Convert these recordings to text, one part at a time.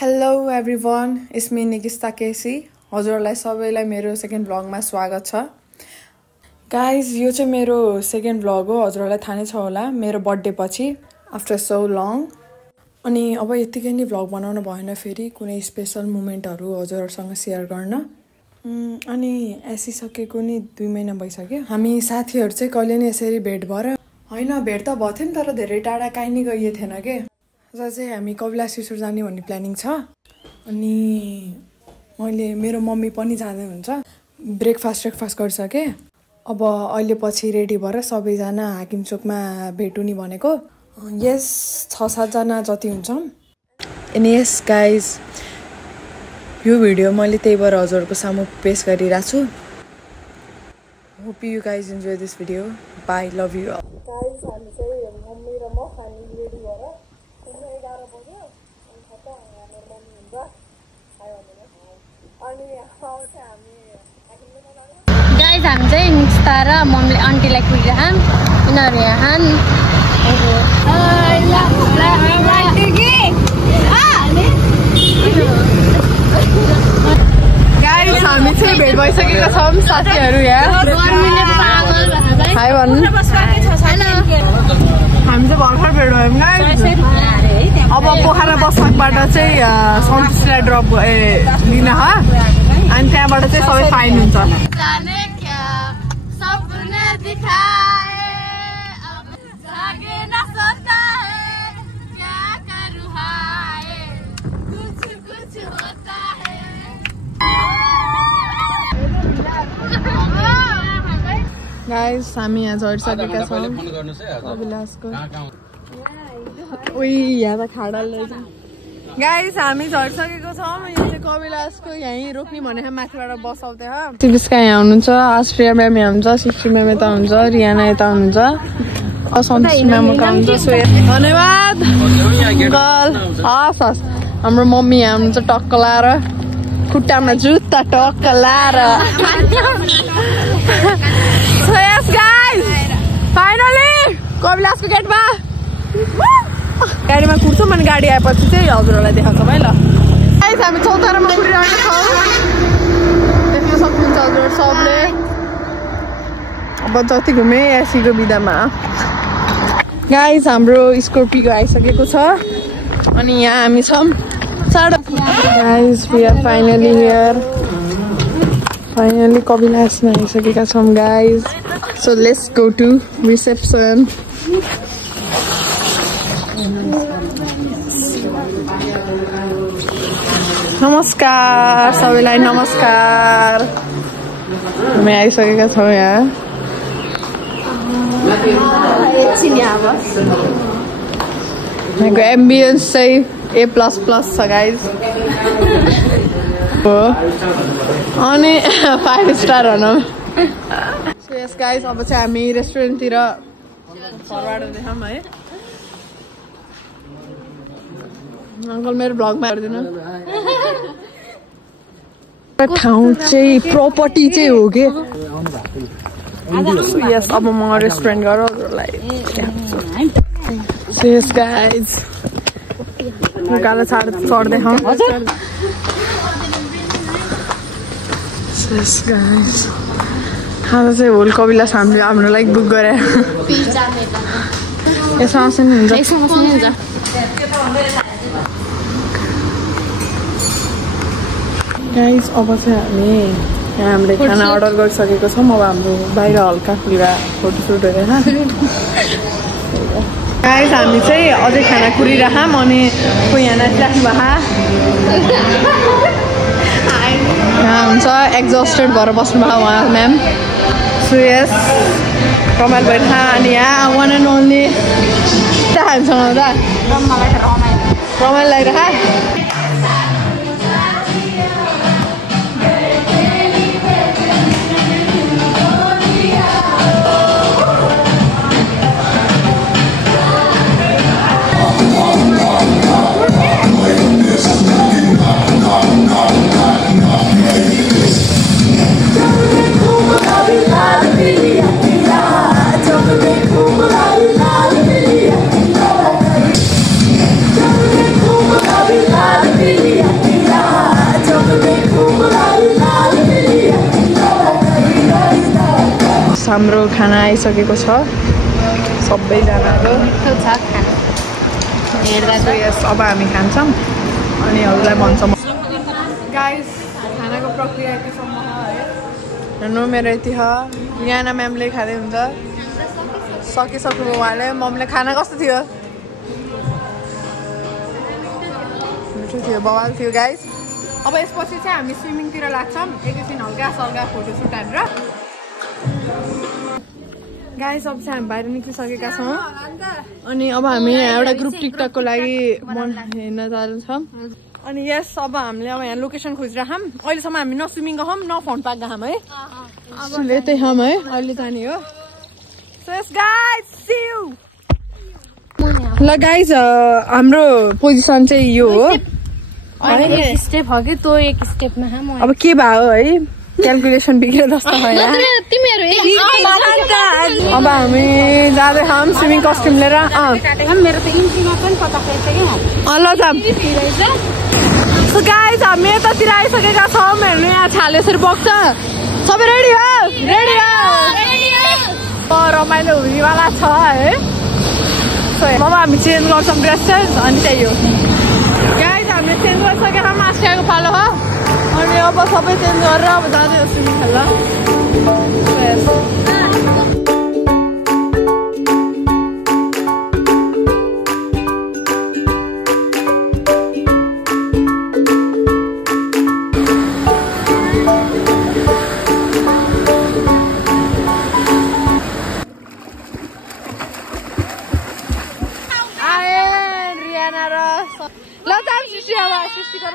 Hello everyone, it's me Nikista Casey. हजुरलाई सबैलाई मेरो सेकेन्ड भ्लगमा स्वागत छ। गाइज यो चाहिँ मेरो सेकेन्ड भ्लग हो। हजुरलाई थाहा नै छ होला मेरो बर्थडे पछि आफ्टर सो लङ। अनि अब यतिकै नै भ्लग बनाउन भएन, फेरि कुनै स्पेशल मोमेन्टहरू हजुरहरूसँग सेयर गर्न। अनि आइसकेको नि 2 महिना भइसक्यो। हामी साथीहरू चाहिँ कहिले नि यसरी भेट भएर हैन, भेट त भयो थियो नि, तर धेरै टाढा काहीँ नि गइए थिएन के। आज चाहिँ हामी कपिलासुर जाने भन्ने प्लानिङ छ। अनि मैले मेरो मम्मी पनि जाँदै हुन्छ। ब्रेकफास्ट गरिसके। अब अहिले पछि रेडी भएर सबैजना हाकिमचोकमा भेटु नि भनेको। यस 6-7 जना जति हुन्छौँ। एन्ड यस गाइज, यो भिडियो मैले त्यही भएर हजुरहरूको सामु पेश गरिरहेको छु। Hope you guys enjoy this video. Bye, love you all. Guys हामी चाहिँ मम्मी र म खानी रेडी भएर 11 बज्यो। अनि खत्ता हाम्रो मम्मी हुन्छ अनि हामी गाइज हामी चाहिँ निस्ता र मम्मीले आन्टीलाई कुरिरहन्। यिनीहरू यहाँ गाइज हामी चाहिँ भेट भइसकेका छौँ साथीहरू यहाँ। हाई भन्नु। हामी चाहिँ भर्खर भेट भयौँ गाइज। अब पोखरा बस स्टपबाट चाहिँ सन्तोषलाई ड्रप लिन अनि त्यहाँबाट चाहिँ सबै फाइन हुन्छ। गाइस हामी यहाँ झरिसकेका छौँ कपिलासको। उही यहाँ त खाडा लैजा। गाइस हामी झरिसकेको छौँ। यो चाहिँ कपिलासको यहीँ रोक्ने भनेको माथिबाट बस आउँथ्यो। सिबिस्का यहाँ हुनुहुन्छ, आश्रिया म्याम यहाँ हुन्छ, शिक्षी म्याम यता हुन्छ, रियाना यता हुनुहुन्छ, सन्तोष म्याम उता हुन्छ। धन्यवाद अङ्कल। हस् हस्। हाम्रो मम्मी यहाँ हुनुहुन्छ टक्क लाएर, खुट्टामा जुत्ता टक्क लाएर। So yes guys, finally कपिलासको गेटमा गाडीमा कुर्छौँ। अनि गाडी आएपछि चाहिँ हजुरहरूलाई देखाउँछौँ है ल। गाइस हामी चौतारामा कुरिरहेका छौँ, देख्न सक्नुहुन्छ हजुर सबले। अब जति घुमे एसीको बिदामा। गाइस हाम्रो स्कर्पियो आइसकेको छ अनि यहाँ हामी छौँ। Guys we are finally here. Finally कपिलासमा आइसकेका छौँ guys. So let's go to reception. नमस्कार सबैलाई, नमस्कार। हामी आइसकेका छौँ यहाँ। यहाँको एम्बियन्स चाहिँ A++ छ गाइज। अनि 5 स्टार भनौँ। सो यस गाइज, अब चाहिँ हामी रेस्टुरेन्टतिर फरवार्ड देखाऊँ है। अङ्कल मेरो भ्लगमा हेरिदिनु। ठाउँ चाहिँ प्रपर्टी चाहिँ हो कि। यस अब म रेस्टुरेन्ट गएर हजुरलाई देखाउँछु। सो यस गाइज, उकालो चढ्दै हौँ। Yes guys, आज चाहिँ होल कपिलास हाम्रो लागि बुक गरे। यसमा आउँछ नि हुन्छ। गाइज अब चाहिँ हामी यहाँ हामीले खाना अर्डर गरिसकेको छौँ। अब हाम्रो बाहिर हल्का फुल्का फोटोसुटहरू होइन। गाइज हामी चाहिँ अझै खाना कुरिरहँ। अनि कोही यहाँ नाचिराख्नु भएको यहाँ हुन्छ, एक्जस्टेड भएर बस्नुभयो उहाँ म्याम। सो यस रमाइलो भइरह। अनि यहाँ वान एन्ड ओन्ली खान्छौँ त रमाइलो लागिरह। Happy हाम्रो खाना आइसकेको छ सबैजनाको अब हामी खान्छौँ अनि हजुरलाई भन्छौँ गाइस खानाको प्रक्रिया यतिसम्म है हेर्नु मेरो यति छ लियाना म्यामले खाँदै हुन्छ सकिसक्नु उहाँले मम्मीले खाना कस्तो थियो मिठो थियो बवाल थियो गाइस अब यसपछि चाहिँ हामी स्विमिङतिर लाग्छौँ एकैछिन हल्का सल्का फोटोसुट हालेर गाइस अब चाहिँ हामी बाहिर निक्लिसकेका छौँ अनि अब हामी एउटा ग्रुप टिकटकको लागि हेर्न जान्छौँ अनि यस अब हामीले अब यहाँ लोकेसन खोजिरहौँ अहिलेसम्म हामी न स्विमिङ गयौँ न फन पार्क गयौँ है यतै छौँ है अहिले जाने हो ल गाइस हाम्रो पोजिसन चाहिँ यो हो स्टेप हो कि तो एक स्टेपमा अब के भयो है क्यालकुलेसन बिग्रियो जस्तो भयो अब हामी जाँदैछौँ स्विमिङ कस्ट्युम लिएर मेरो त इन्ट्रीमा पनि 50 रहेछ कि ल जाम सो गाइस हामी यतातिर आइसकेका छौँ हेर्नु यहाँ छाल यसरी बग्छ सबै रेडी हो रमाइलो हुनेवाला छ है अब हामी चेन्ज गर्छौँ ड्रेस चेन्ज अनि त्यही हो गाइस हामीले चेन्ज गरिसकेका छौँ आसियाको पालो हो अनि अब सबै चेन्ज गरेर अब जाँदै हो स्विमिङ खेल्न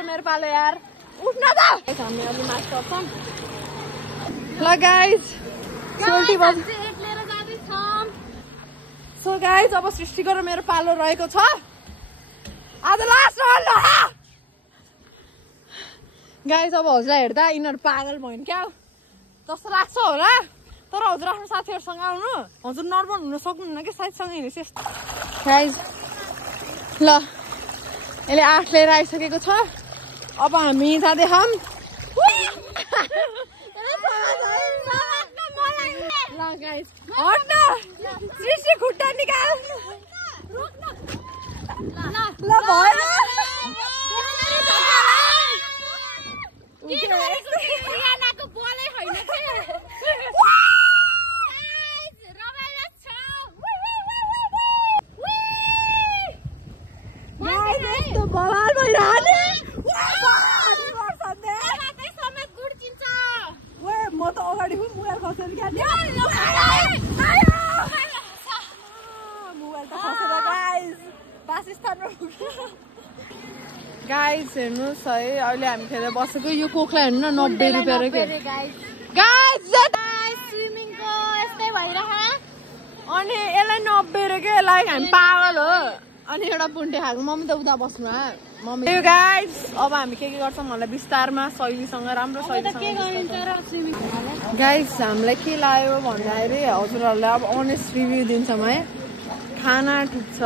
मेरो पालो यार उठ्न त हामी अलि मास गर्छौँ ल गाइस सो गाइस अब सृष्टिको र मेरो पालो रहेको छ आज लास्ट ल गाइस अब हजुरलाई हेर्दा यिनीहरू पागल भयो क्या जस्तो लाग्छ होला तर हजुर आफ्नो साथीहरूसँग आउनु हजुर नर्मल हुन सक्नुहुन्न कि साथीसँग हिँडेपछि गाइस ल यसले 8 लिएर आइसकेको छ अब हामी जाँदैछौँ सृष्टि खुट्टा निकाल ल भएन बवाल भइरहने म त अगाडि मोबाइल खसेर मोबाइल त खसेर गाइस हेर्नुहोस् है अहिले हामी खेलेर बसेको यो कोक्ला हेर्नु न 90 रुपियाँ र के अनि यसलाई 90 र के यसलाई हामी पागल हो अनि एउटा पुन्टे खाएको मम्मी त उता बस्नु मम्मी गाइस अब हामी के गर्छौँ मलाई बिस्तारमा शैलीसँग राम्रो शैलीसँग गाइस हामीलाई के लाग्यो भन्दाखेरि हजुरहरूलाई अब अनेस्ट रिभ्यू दिन्छौँ है खाना ठिक छ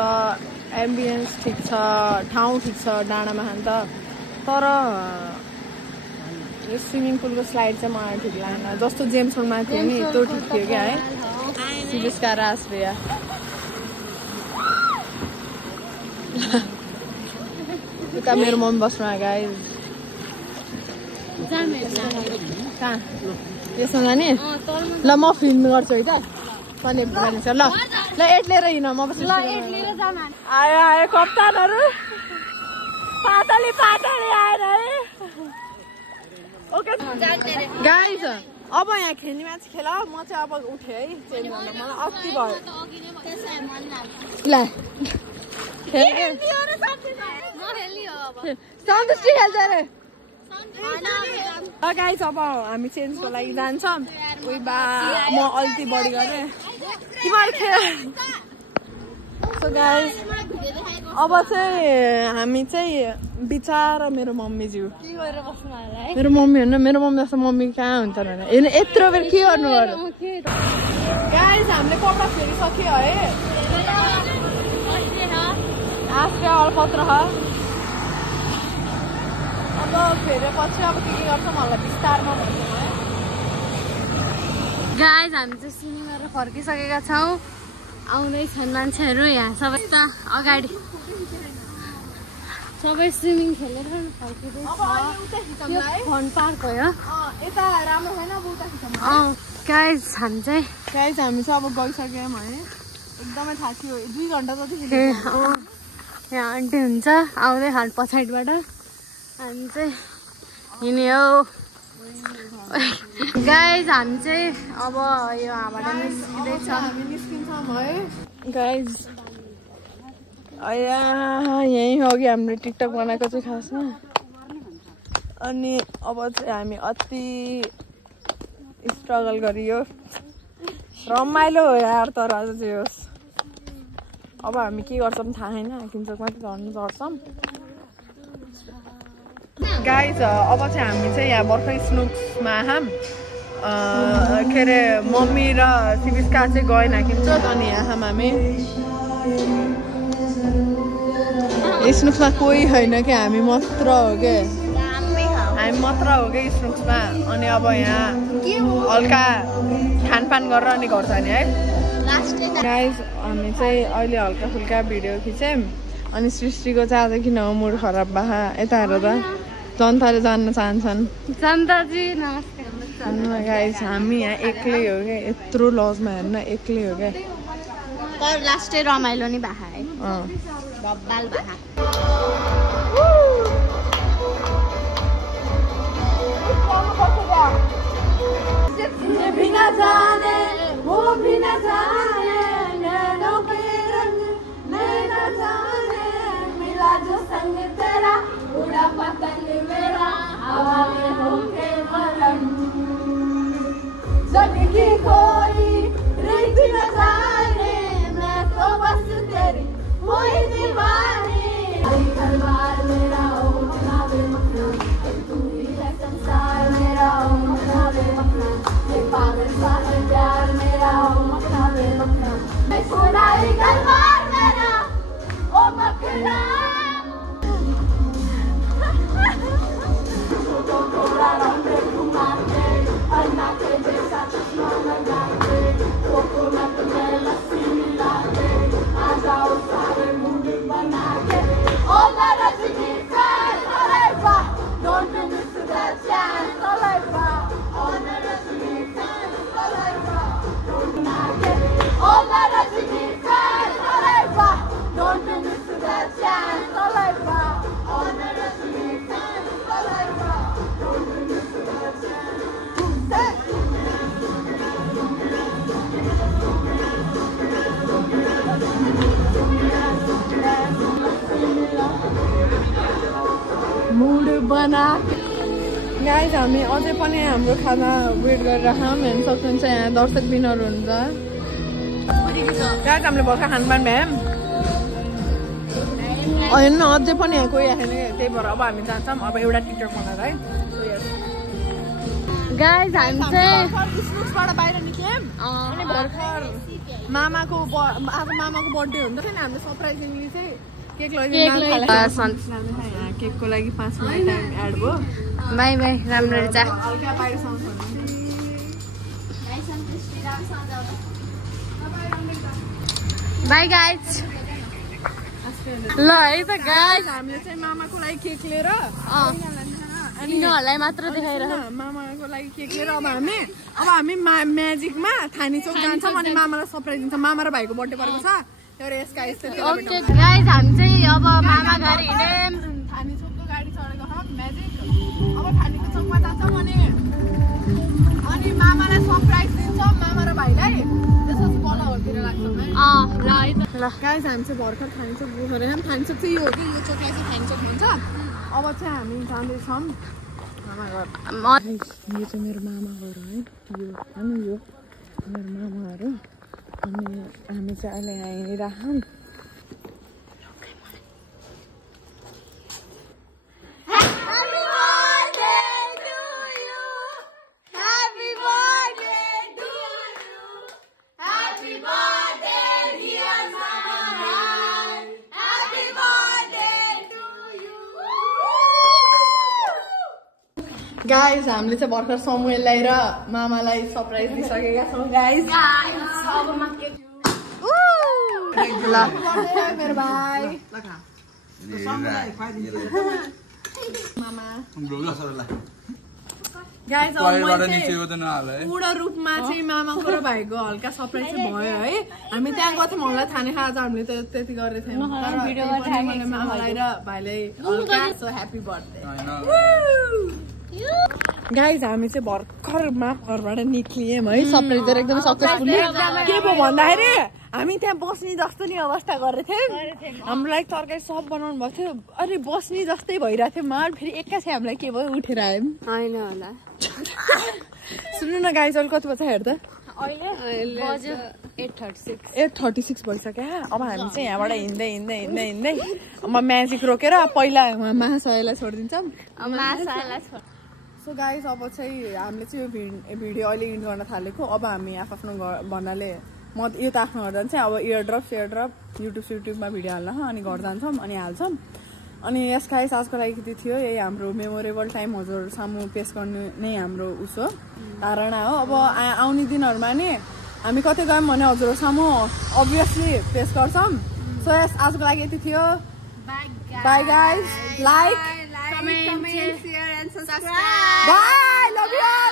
एम्बियन्स ठिक छ ठाउँ ठिक छ डाँडामा खान त तर यो स्विमिङ पुलको स्लाइड चाहिँ मलाई ठिक लागेन जस्तो जेम्समा थियो नि त्यो ठिक थियो क्या है सिबिसका रास भैया उता मेरो मम्मी बस्नु गाइस कहाँ त्यसमा जाने ल म फिल्म गर्छु है त पनि जान्छ ल 8 लिएर हिँड म बस्छु आयो कप्तानहरू पातली आएर है ओके गाइस अब यहाँ खेल्ने मान्छे खेल म चाहिँ अब उठेँ है चेन्ज गर्न मलाई अति भयो ल सन्तुष्टि खेल्छ अरे गाइस अब हामी चेन्जको लागि जान्छौँ उही बा म अल्ति बढी गरेँ तिमीहरू खेल सो गाइस अब चाहिँ हामी चाहिँ बिचारा मेरो मम्मीज्यू मेरो मम्मी होइन मेरो मम्मी जस्तो मम्मी कहाँ हुन्छ भने हेर्नु यत्रो बेर के गर्नु पर्यो गाइस हामीले कपडा फेरिसक्यो है आफ्टर अलपत्र अब फेरेपछि अब के गर्छ मलाई बिस्तारमा भन्छौँ है गाइज हामी चाहिँ स्विमिङ गरेर फर्किसकेका छौँ आउँदैछन् मान्छेहरू यहाँ सबै त अगाडि सबै स्विमिङ खेलेर फर्किँदैछ फन पार्क हो यता राम्रो छैन गाइज हामी चाहिँ अब गइसक्यौँ है एकदमै थाहा थियो 2 घन्टा जति यहाँ आन्टी हुन्छ आउँदै हाल पछाडिबाट हामी चाहिँ हिँड्यो गाइज हामी चाहिँ अब यो यहाँबाट निस्किँदैछ निस्किन्छौँ है गाइज यहीँ हो कि हामीले टिकटक बनाएको चाहिँ खासमा अनि अब चाहिँ हामी अति स्ट्रगल गरियो रमाइलो हो यार तर आज चाहिँ होस् अब हामी के गर्छौँ थाहा छैन किन्चोकमा चाहिँ झर्नु चढ्छौँ गाइज अब चाहिँ हामी चाहिँ यहाँ भर्खरै स्नुक्समा के अरे मम्मी र सिबिस्का चाहिँ गएन किन्छौँ अनि यहाँ हामी स्नुक्समा कोही छैन कि हामी मात्र हो कि स्नुक्समा अनि अब यहाँ हल्का खानपान गरेर अनि घर जाने है गाइज हामी चाहिँ अहिले हल्का फुल्का भिडियो खिच्यौँ अनि सृष्टिको चाहिँ आज किन हो मुड खराब भए यता हेर त जनताले जान्न चाहन्छन् गाइज हामी यहाँ एक्लै हो क्या यत्रो लजमा हेर्न एक्लै हो क्या तर लास्टै रमाइलो नि भए है बब्बाल भए गाइज हामी अझै पनि हाम्रो खाना वेट गरेर हेर्न सक्नुहुन्छ यहाँ दर्शक बिनहरू हुन्छ गाइज हामीले भर्खर खानपान भ्यायौँ होइन अझै पनि यहाँ कोही आएन त्यही भएर अब हामी जान्छौँ अब एउटा टिकटक बनाएर है गाइज हामी चाहिँ स्नुक्सबाट बाहिर निस्क्यौँ अनि भर्खर मामाको बर्थडे हुन्छ नि हामीले सरप्राइजिङली चाहिँ केक केकको लागि 5 मिनट टाइम एड भयो बाई बाई राम्रो जा बाई गाइज ल है त गाइज हामीले चाहिँ मामाको लागि केक लिएर यिनीहरूलाई मात्र देखाइरह मामाको लागि केक लिएर अब हामी म्याजिकमा थानी चौक जान्छौँ अनि मामालाई सरप्राइज दिन्छौँ मामा र भाइको बर्थडे परेको छ ओके गाइज हामी चाहिँ अब मामा घर हिँड्यौँ थानी चौकको गाडी चढेको छ म्याजिक अब थानीको चौकमा जान्छौँ अनि मामालाई सरप्राइज दिन्छौँ मामा र भाइलाई त्यसपछि बल्लहरूतिर लाग्छौँ है ल गाइज हामी चाहिँ भर्खर थानी चौक गएर थानी चौक चाहिँ यो हो कि यो चौकलाई चाहिँ थानी चौक भन्छ अब चाहिँ हामी जाँदैछौँ मामा घर यो चाहिँ मेरो मामा घर है यो मेरो मामाहरू अनि हामी चाहिँ अहिले यहाँ हिँडिराखौँ गाइस हामीले चाहिँ भर्खर समुएललाई र मामालाई सरप्राइज दिइसकेका छौँ गाइस मेरो भाइ गाइस पूर्ण रूपमा चाहिँ मामाको र भाइको हल्का सरप्राइज चाहिँ भयो है हामी त्यहाँ गएको थियौँ मलाई थाहा नै आज हामीले त त्यति गरेको थियौँ मामालाई र भाइलाई हल्का सो ह्याप्पी बर्थडे गाइज हामी चाहिँ भर्खर घरबाट निक्लियौँ है सरप्राइज दिएर एकदमै सक्सेसफुली के भयो भन्दाखेरि हामी त्यहाँ बस्ने जस्तो नि अवस्था गरेको थियौँ हाम्रो लागि तरकारी सब बनाउनु भएको थियो अरे बस्ने जस्तै भइरहेको थियो मार फेरि एक्कासी हामीलाई के भयो उठेर आयौँ होइन होला सुन्नु न गाइज अहिले कति बज्छ हेर्दा 8:36 भइसक्यो अब हामी चाहिँ यहाँबाट हिँड्दै अब म्याजिक रोकेर पहिला महाशयलाई छोडिदिन्छौँ सो गाइज अब चाहिँ हामीले चाहिँ यो भिडियो अहिले इन्ड गर्न थालेको अब हामी आफ्नो भन्नाले म यो त आफ्नो घर जान्छ अब एयरड्रप युट्युबमा भिडियो हाल्न अनि घर जान्छौँ अनि हाल्छौँ अनि यस गाइस आजको लागि यति थियो यही हाम्रो मेमोरेबल टाइम हजुर सामु पेश गर्नु नै हाम्रो उसो धारणा हो अब आउने दिनहरूमा नि हामी कतै गयौँ भने हजुर सामु अभियसली पेश गर्छौँ सो यस आजको लागि यति थियो by guys like comment, share and subscribe. Bye. Love you all.